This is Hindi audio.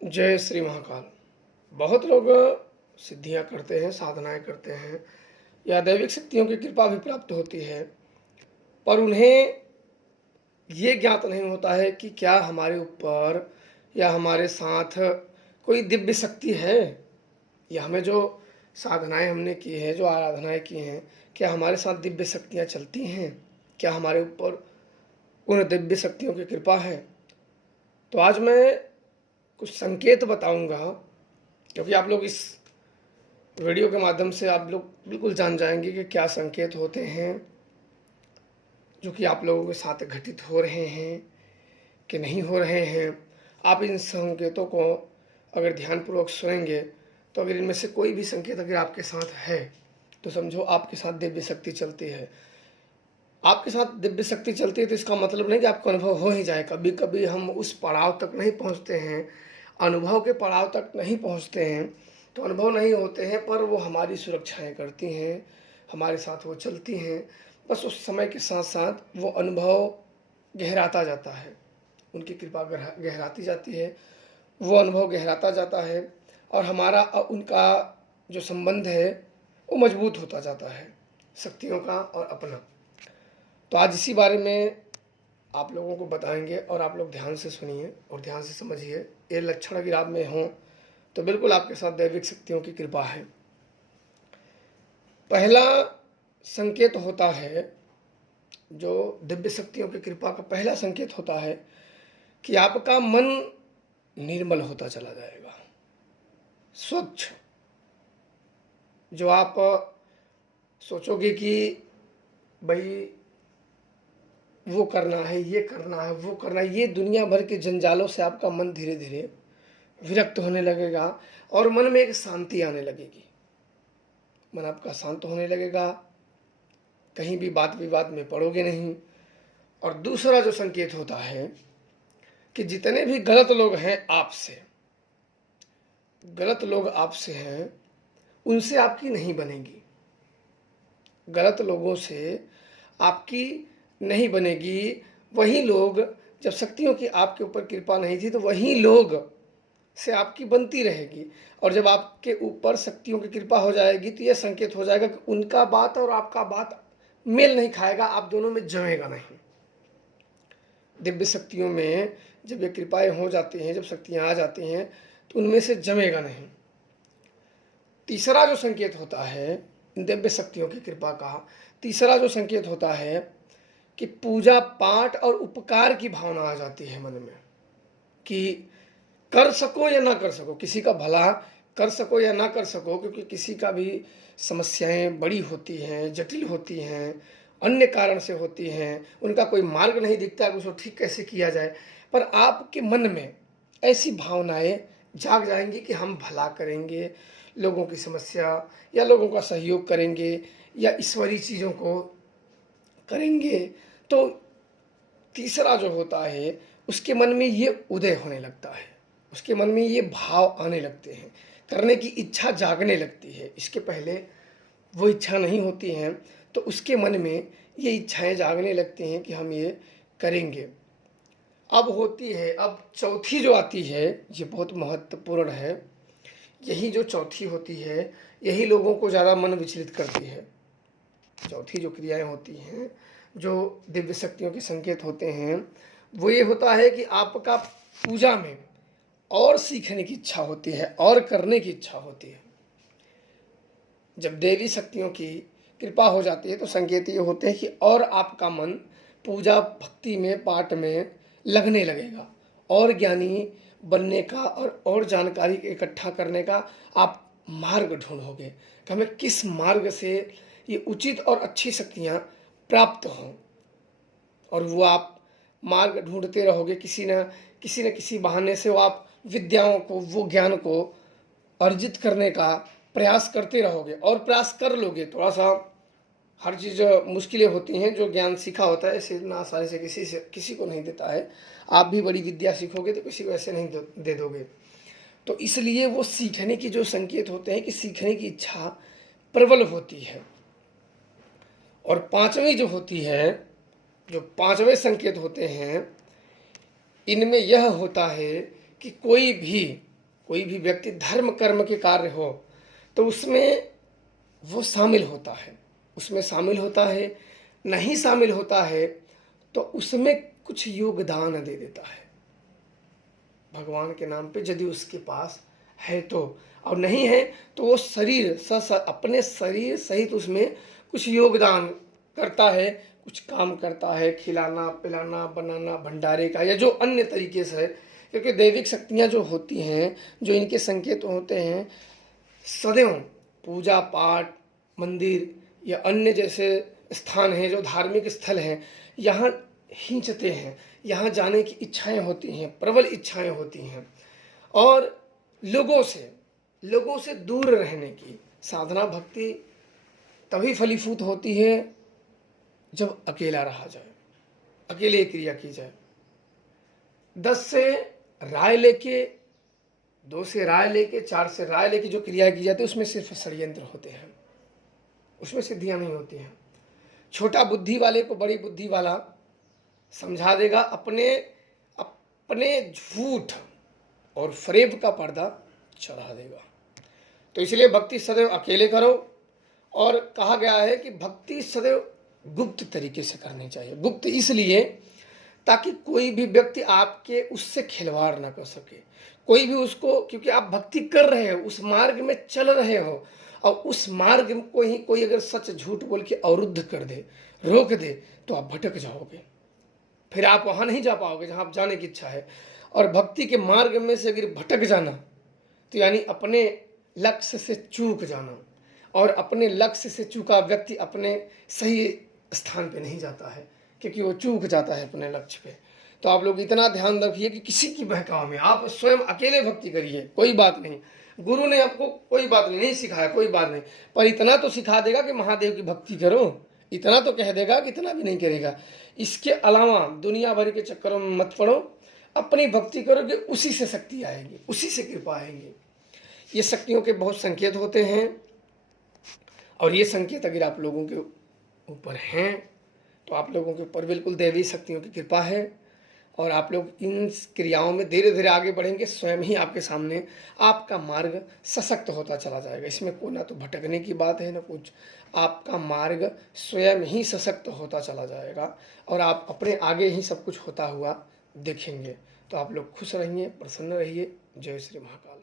जय श्री महाकाल। बहुत लोग सिद्धियां करते हैं, साधनाएं करते हैं या दैविक शक्तियों की कृपा भी प्राप्त होती है, पर उन्हें ये ज्ञात नहीं होता है कि क्या हमारे ऊपर या हमारे साथ कोई दिव्य शक्ति है, या हमें जो साधनाएं हमने की है, जो आराधनाएं की हैं, क्या हमारे साथ दिव्य शक्तियां चलती हैं, क्या हमारे ऊपर उन दिव्य शक्तियों की कृपा है। तो आज मैं कुछ संकेत बताऊंगा, क्योंकि आप लोग इस वीडियो के माध्यम से आप लोग बिल्कुल जान जाएंगे कि क्या संकेत होते हैं जो कि आप लोगों के साथ घटित हो रहे हैं कि नहीं हो रहे हैं। आप इन संकेतों को अगर ध्यानपूर्वक सुनेंगे तो अगर इनमें से कोई भी संकेत अगर आपके साथ है तो समझो आपके साथ दिव्य शक्ति चलती है। आपके साथ दिव्य शक्ति चलती है तो इसका मतलब नहीं कि आपको अनुभव हो ही जाए। कभी कभी हम उस पड़ाव तक नहीं पहुंचते हैं, अनुभव के पड़ाव तक नहीं पहुंचते हैं, तो अनुभव नहीं होते हैं, पर वो हमारी सुरक्षाएं करती हैं, हमारे साथ वो चलती हैं। बस उस समय के साथ साथ वो अनुभव गहराता जाता है, उनकी कृपा गहराती जाती है, वो अनुभव गहराता जाता है और हमारा उनका जो संबंध है वो मजबूत होता जाता है, शक्तियों का और अपना। तो आज इसी बारे में आप लोगों को बताएंगे और आप लोग ध्यान से सुनिए और ध्यान से समझिए। ये लक्षण अगर आप में हों तो बिल्कुल आपके साथ दैविक शक्तियों की कृपा है। पहला संकेत होता है, जो दिव्य शक्तियों की कृपा का पहला संकेत होता है कि आपका मन निर्मल होता चला जाएगा, स्वच्छ। जो आप सोचोगे कि भाई वो करना है, ये करना है, वो करना है, ये दुनिया भर के जंजालों से आपका मन धीरे धीरे विरक्त होने लगेगा और मन में एक शांति आने लगेगी। मन आपका शांत होने लगेगा, कहीं भी बात विवाद में पड़ोगे नहीं। और दूसरा जो संकेत होता है कि जितने भी गलत लोग हैं आपसे, गलत लोग आपसे हैं, उनसे आपकी नहीं बनेगी। गलत लोगों से आपकी नहीं बनेगी। वही लोग, जब शक्तियों की आपके ऊपर कृपा नहीं थी तो वही लोग से आपकी बनती रहेगी, और जब आपके ऊपर शक्तियों की कृपा हो जाएगी तो यह संकेत हो जाएगा कि उनका बात और आपका बात मेल नहीं खाएगा, आप दोनों में जमेगा नहीं। दिव्य शक्तियों में जब ये कृपाएं हो जाती हैं, जब शक्तियां आ जाती हैं तो उनमें से जमेगा नहीं। तीसरा जो संकेत होता है दिव्य शक्तियों की कृपा का, तीसरा जो संकेत होता है कि पूजा पाठ और उपकार की भावना आ जाती है मन में, कि कर सको या ना कर सको, किसी का भला कर सको या ना कर सको, क्योंकि किसी का भी समस्याएं बड़ी होती हैं, जटिल होती हैं, अन्य कारण से होती हैं, उनका कोई मार्ग नहीं दिखता है उसको ठीक कैसे किया जाए, पर आपके मन में ऐसी भावनाएं जाग जाएंगी कि हम भला करेंगे, लोगों की समस्या या लोगों का सहयोग करेंगे या ईश्वरीय चीज़ों को करेंगे। तो तीसरा जो होता है उसके मन में ये उदय होने लगता है, उसके मन में ये भाव आने लगते हैं, करने की इच्छा जागने लगती है। इसके पहले वो इच्छा नहीं होती हैं तो उसके मन में ये इच्छाएं जागने लगती हैं कि हम ये करेंगे। अब होती है, अब चौथी जो आती है ये बहुत महत्वपूर्ण है। यही जो चौथी होती है यही लोगों को ज़्यादा मन विचलित करती है। चौथी जो क्रियाएं होती हैं, जो दिव्य शक्तियों के संकेत होते हैं, वो ये होता है कि आपका पूजा में और सीखने की इच्छा होती है और करने की इच्छा होती है। जब देवी शक्तियों की कृपा हो जाती है तो संकेत ये होते हैं कि और आपका मन पूजा भक्ति में, पाठ में लगने लगेगा, और ज्ञानी बनने का और जानकारी इकट्ठा करने का आप मार्ग ढूंढोगे कि हमें किस मार्ग से ये उचित और अच्छी शक्तियाँ प्राप्त हों, और वो आप मार्ग ढूंढते रहोगे। किसी न किसी बहाने से वो आप विद्याओं को, वो ज्ञान को अर्जित करने का प्रयास करते रहोगे और प्रयास कर लोगे। थोड़ा सा हर चीज़ मुश्किलें होती हैं, जो ज्ञान सीखा होता है इसे ना आसानी से किसी को नहीं देता है। आप भी बड़ी विद्या सीखोगे तो किसी को ऐसे नहीं दे दोगे। तो इसलिए वो सीखने की जो संकेत होते हैं कि सीखने की इच्छा प्रबल होती है। और पांचवी जो होती है, जो पांचवें संकेत होते हैं, इनमें यह होता है कि कोई भी कोई भी व्यक्ति धर्म कर्म के कार्य हो तो उसमें वो शामिल होता है, उसमें शामिल होता है, नहीं शामिल होता है तो उसमें कुछ योगदान दे देता है भगवान के नाम पे, यदि उसके पास है तो, और नहीं है तो वो शरीर अपने शरीर सहित उसमें कुछ योगदान करता है, कुछ काम करता है, खिलाना पिलाना बनाना भंडारे का या जो अन्य तरीके से है। क्योंकि दैविक शक्तियाँ जो होती हैं, जो इनके संकेत होते हैं, सदैव पूजा पाठ मंदिर या अन्य जैसे स्थान हैं जो धार्मिक स्थल हैं, यहाँ खींचते हैं, यहाँ जाने की इच्छाएं होती हैं, प्रबल इच्छाएं होती हैं। और लोगों से दूर रहने की साधना भक्ति तभी फलीभूत होती है जब अकेला रहा जाए, अकेले क्रिया की जाए। 10 से राय लेके, 2 से राय लेके, 4 से राय लेके जो क्रिया की जाती है उसमें सिर्फ षड्यंत्र होते हैं, उसमें सिद्धियां नहीं होती हैं। छोटा बुद्धि वाले को बड़ी बुद्धि वाला समझा देगा, अपने झूठ और फरेब का पर्दा चढ़ा देगा। तो इसलिए भक्ति सदैव अकेले करो, और कहा गया है कि भक्ति सदैव गुप्त तरीके से करनी चाहिए। गुप्त इसलिए ताकि कोई भी व्यक्ति आपके उससे खिलवाड़ ना कर सके, कोई भी उसको, क्योंकि आप भक्ति कर रहे हो, उस मार्ग में चल रहे हो, और उस मार्ग को ही कोई अगर सच झूठ बोल के अवरुद्ध कर दे, रोक दे, तो आप भटक जाओगे, फिर आप वहाँ नहीं जा पाओगे जहाँ आप जाने की इच्छा है। और भक्ति के मार्ग में से अगर भटक जाना तो यानी अपने लक्ष्य से चूक जाना, और अपने लक्ष्य से चूका व्यक्ति अपने सही स्थान पे नहीं जाता है, क्योंकि वो चूक जाता है अपने लक्ष्य पे। तो आप लोग इतना ध्यान रखिए कि किसी की बहकाव में आप स्वयं अकेले भक्ति करिए, कोई बात नहीं, गुरु ने आपको कोई बात नहीं सिखाया, कोई बात नहीं, पर इतना तो सिखा देगा कि महादेव की भक्ति करो, इतना तो कह देगा कि इतना भी नहीं करेगा। इसके अलावा दुनिया भर के चक्करों में मत पड़ो, अपनी भक्ति करोगे उसी से शक्ति आएगी, उसी से कृपा आएगी। ये शक्तियों के बहुत संकेत होते हैं, और ये संकेत अगर आप लोगों के ऊपर हैं तो आप लोगों के ऊपर बिल्कुल दैवी शक्तियों की कृपा है, और आप लोग इन क्रियाओं में धीरे धीरे आगे बढ़ेंगे, स्वयं ही आपके सामने आपका मार्ग सशक्त होता चला जाएगा। इसमें कोई ना तो भटकने की बात है ना कुछ, आपका मार्ग स्वयं ही सशक्त होता चला जाएगा, और आप अपने आगे ही सब कुछ होता हुआ देखेंगे। तो आप लोग खुश रहिए, प्रसन्न रहिए। जय श्री महाकाल।